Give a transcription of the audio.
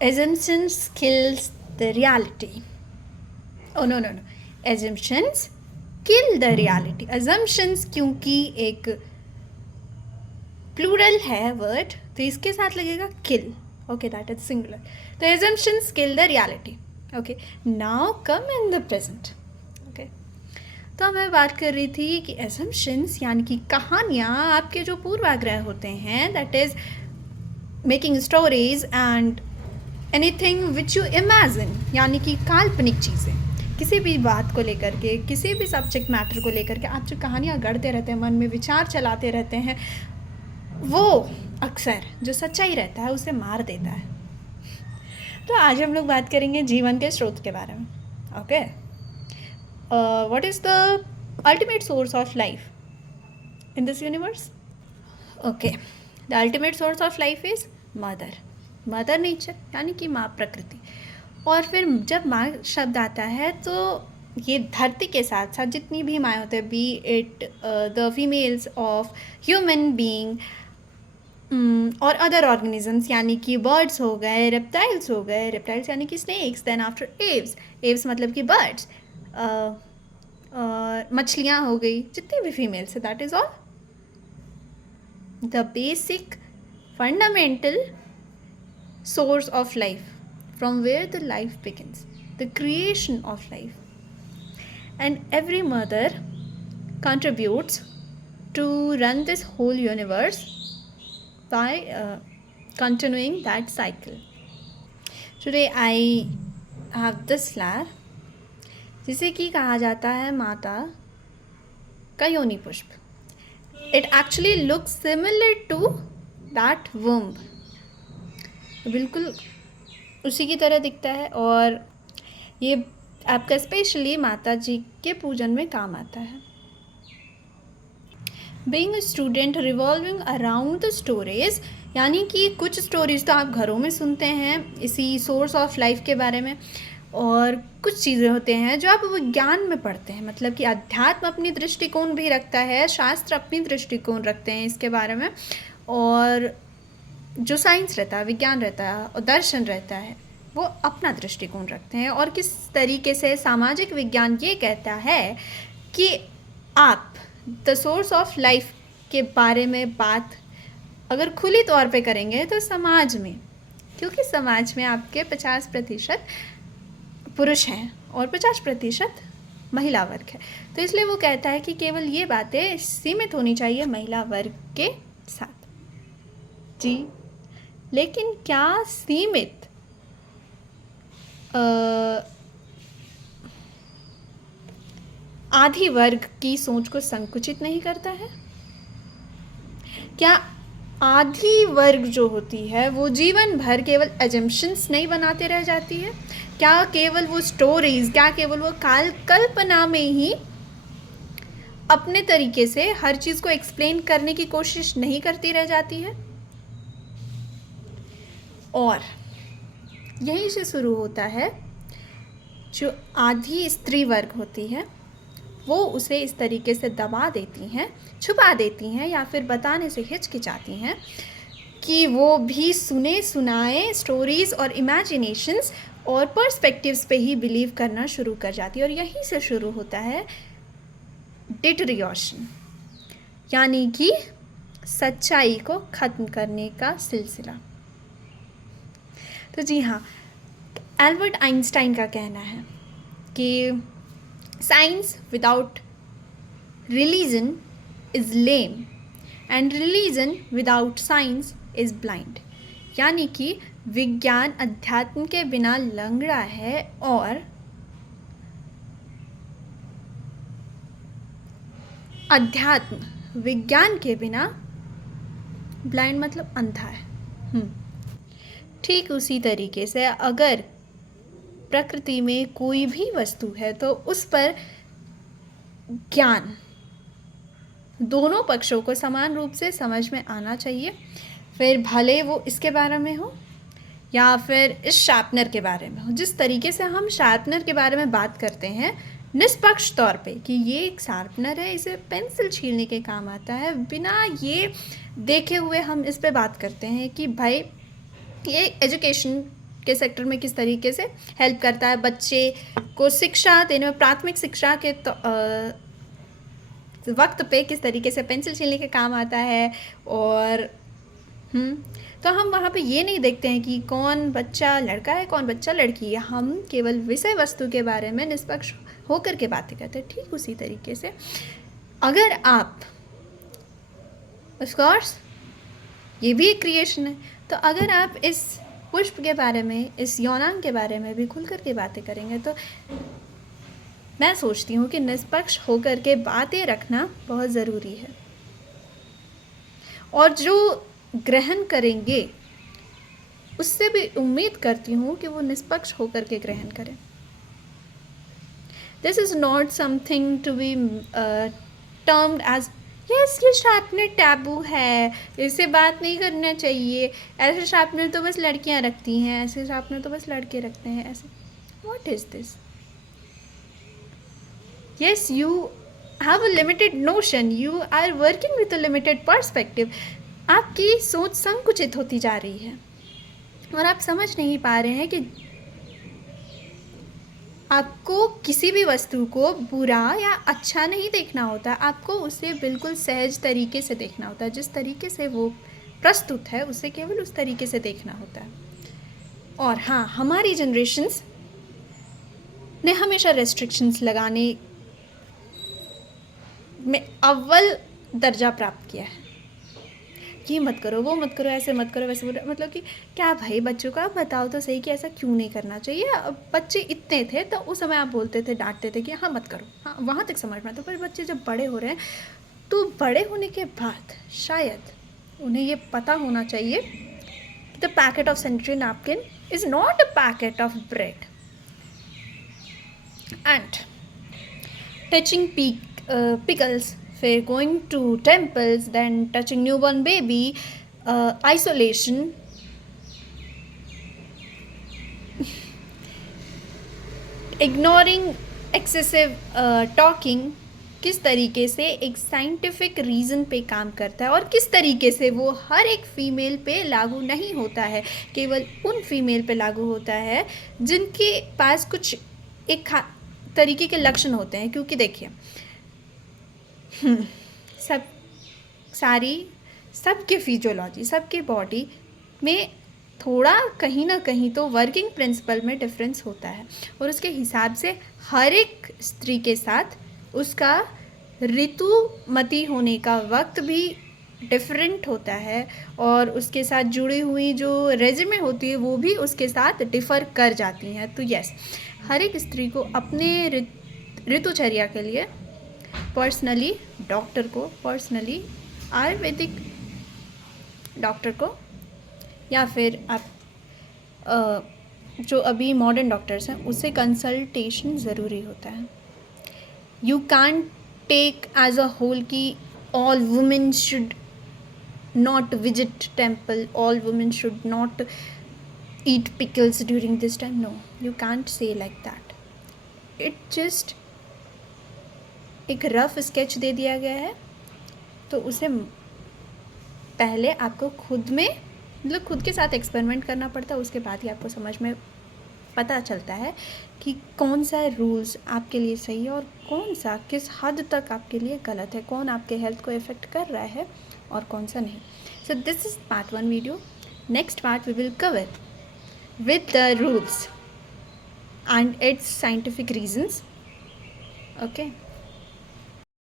assumptions kills the reality. Oh no no no, assumptions kill the reality. assumptions क्योंकि एक plural है word तो इसके साथ लगेगा kill. Okay, that is singular. तो assumptions kill the reality. Okay, now come in the present. Okay, तो मैं बात कर रही थी कि assumptions यानी कि कहानियाँ, आपके जो पूर्वाग्रह होते हैं, that is making stories and anything which you imagine, यानी कि काल्पनिक चीज़ें, किसी भी बात को लेकर के, किसी भी सब्जेक्ट मैटर को लेकर के आप जो कहानियाँ गढ़ते रहते हैं, मन में विचार चलाते रहते हैं, वो अक्सर जो सच्चाई रहता है उसे मार देता है. तो आज हम लोग बात करेंगे जीवन के स्रोत के बारे में. Okay, what is the ultimate source of life in this universe? Okay, the ultimate source of life is mother nature, यानी कि माँ प्रकृति. और फिर जब माँ शब्द आता है तो ये धरती के साथ साथ जितनी भी माएँ होते हैं, B it the females of human being और अदर ऑर्गेनिजम्स, यानी कि बर्ड्स हो गए, रेप्टाइल्स हो गए, रेप्टाइल्स यानी कि स्नेक्स, देन आफ्टर एव्स मतलब कि बर्ड्स, और मछलियाँ हो गई, जितनी भी फीमेल्स है, that is all the basic fundamental source of life, from where the life begins, the creation of life. And every mother contributes to run this whole universe by continuing that cycle. Today I have this flower, जिसे कि कहा जाता है माता का योनि पुष्प. It actually looks similar to that womb. बिल्कुल उसी की तरह दिखता है और ये आपका स्पेशली माता जी के पूजन में काम आता है. Being a student revolving around the stories, यानी कि कुछ स्टोरीज तो आप घरों में सुनते हैं इसी सोर्स ऑफ लाइफ के बारे में, और कुछ चीज़ें होते हैं जो आप विज्ञान में पढ़ते हैं, मतलब कि अध्यात्म अपनी दृष्टिकोण भी रखता है, शास्त्र अपनी दृष्टिकोण रखते हैं इसके बारे में, और जो साइंस रहता है, विज्ञान रहता है और दर्शन रहता है, वो अपना दृष्टिकोण रखते हैं. और किस तरीके से सामाजिक विज्ञान ये कहता है कि आप द सोर्स ऑफ लाइफ के बारे में बात अगर खुली तौर पे करेंगे तो समाज में, क्योंकि समाज में आपके 50% पुरुष हैं और 50% महिला वर्ग है, तो इसलिए वो कहता है कि केवल ये बातें सीमित होनी चाहिए महिला वर्ग के साथ. जी, लेकिन क्या सीमित आधी वर्ग की सोच को संकुचित नहीं करता है? क्या आधी वर्ग जो होती है वो जीवन भर केवल एजम्पशंस नहीं बनाते रह जाती है? क्या केवल वो स्टोरीज, क्या केवल वो कल्पना में ही अपने तरीके से हर चीज़ को एक्सप्लेन करने की कोशिश नहीं करती रह जाती है? और यहीं से शुरू होता है जो आधी स्त्री वर्ग होती है, वो उसे इस तरीके से दबा देती हैं, छुपा देती हैं, या फिर बताने से हिचकिचाती हैं कि वो भी सुने सुनाए स्टोरीज़ और इमेजिनेशंस और पर्सपेक्टिव्स पे ही बिलीव करना शुरू कर जाती है. और यहीं से शुरू होता है डिटरियोशन, यानी कि सच्चाई को ख़त्म करने का सिलसिला. तो जी हाँ, एल्बर्ट आइंस्टाइन का कहना है कि science without religion is lame and religion without science is blind, यानी कि विज्ञान अध्यात्म के बिना लंगड़ा है और अध्यात्म विज्ञान के बिना ब्लाइंड मतलब अंधा है. ठीक उसी तरीके से अगर प्रकृति में कोई भी वस्तु है तो उस पर ज्ञान दोनों पक्षों को समान रूप से समझ में आना चाहिए, फिर भले वो इसके बारे में हो या फिर इस शार्पनर के बारे में हो. जिस तरीके से हम शार्पनर के बारे में बात करते हैं निष्पक्ष तौर पे कि ये एक शार्पनर है, इसे पेंसिल छीलने के काम आता है, बिना ये देखे हुए हम इस पे बात करते हैं कि भाई ये एजुकेशन के सेक्टर में किस तरीके से हेल्प करता है, बच्चे को शिक्षा देने में, प्राथमिक शिक्षा के वक्त पे किस तरीके से पेंसिल छीलने के काम आता है। और तो हम वहाँ पे ये नहीं देखते हैं कि कौन बच्चा लड़का है कौन बच्चा लड़की है, हम केवल विषय वस्तु के बारे में निष्पक्ष होकर के बातें करते हैं। ठीक उसी तरीके से अगर आप, ऑफ कोर्स ये भी एक क्रिएशन है, तो अगर आप इस पुष्प के बारे में, इस यौनांग के बारे में भी खुल कर के बातें करेंगे, तो मैं सोचती हूँ कि निष्पक्ष होकर के बातें रखना बहुत ज़रूरी है। और जो ग्रहण करेंगे उससे भी उम्मीद करती हूँ कि वो निष्पक्ष होकर के ग्रहण करें। This is not something to be termed as yes ये शार्पनर टैबू है, इससे बात नहीं करना चाहिए, ऐसे शार्पनर तो बस लड़कियाँ रखती हैं, ऐसे शार्पनर तो बस लड़के रखते हैं, ऐसे। What is this? Yes you have a limited notion, you are working with a limited perspective. आपकी सोच संकुचित होती जा रही है और आप समझ नहीं पा रहे हैं कि आपको किसी भी वस्तु को बुरा या अच्छा नहीं देखना होता, आपको उसे बिल्कुल सहज तरीके से देखना होता है। जिस तरीके से वो प्रस्तुत है उसे केवल उस तरीके से देखना होता है। और हाँ, हमारी जनरेशन्स ने हमेशा रेस्ट्रिक्शंस लगाने में अव्वल दर्जा प्राप्त किया है। ये मत करो, वो मत करो, ऐसे मत करो, वैसे मतलब कि क्या भाई, बच्चों का बताओ तो सही कि ऐसा क्यों नहीं करना चाहिए। अब बच्चे इतने थे तो उस समय आप बोलते थे, डांटते थे कि हाँ मत करो, हाँ वहाँ तक समझ में आता। पर बच्चे जब बड़े हो रहे हैं तो बड़े होने के बाद शायद उन्हें ये पता होना चाहिए कि the packet of sanitary napkin is not a packet of bread. And touching pickles, फिर going to temples, then touching newborn baby, isolation, ignoring excessive talking, किस तरीके से एक साइंटिफिक रीज़न पे काम करता है और किस तरीके से वो हर एक फीमेल पे लागू नहीं होता है, केवल उन फीमेल पे लागू होता है जिनके पास कुछ एक तरीके के लक्षण होते हैं। क्योंकि देखिए सबके फिजियोलॉजी, सबके बॉडी में थोड़ा कहीं ना कहीं तो वर्किंग प्रिंसिपल में डिफरेंस होता है और उसके हिसाब से हर एक स्त्री के साथ उसका ऋतुमती होने का वक्त भी डिफरेंट होता है और उसके साथ जुड़ी हुई जो रेजिमे होती है वो भी उसके साथ डिफ़र कर जाती हैं। तो यस, हर एक स्त्री को अपने ऋतुचर्या के लिए पर्सनली डॉक्टर को, पर्सनली आयुर्वेदिक डॉक्टर को, या फिर आप जो अभी मॉडर्न डॉक्टर्स हैं उससे कंसल्टेशन ज़रूरी होता है। You can take as a whole कि all women should not visit temple, all women should not eat pickles during this time. No, you can't say like that. It just एक rough sketch दे दिया गया है, तो उसे पहले आपको खुद में, मतलब खुद के साथ एक्सपेरिमेंट करना पड़ता है। उसके बाद ही आपको समझ में पता चलता है कि कौन सा रूल्स आपके लिए सही है और कौन सा किस हद तक आपके लिए गलत है, कौन आपके हेल्थ को इफ़ेक्ट कर रहा है और कौन सा नहीं। So this is part 1 video. Next part we will cover with the rules and its scientific reasons. Okay.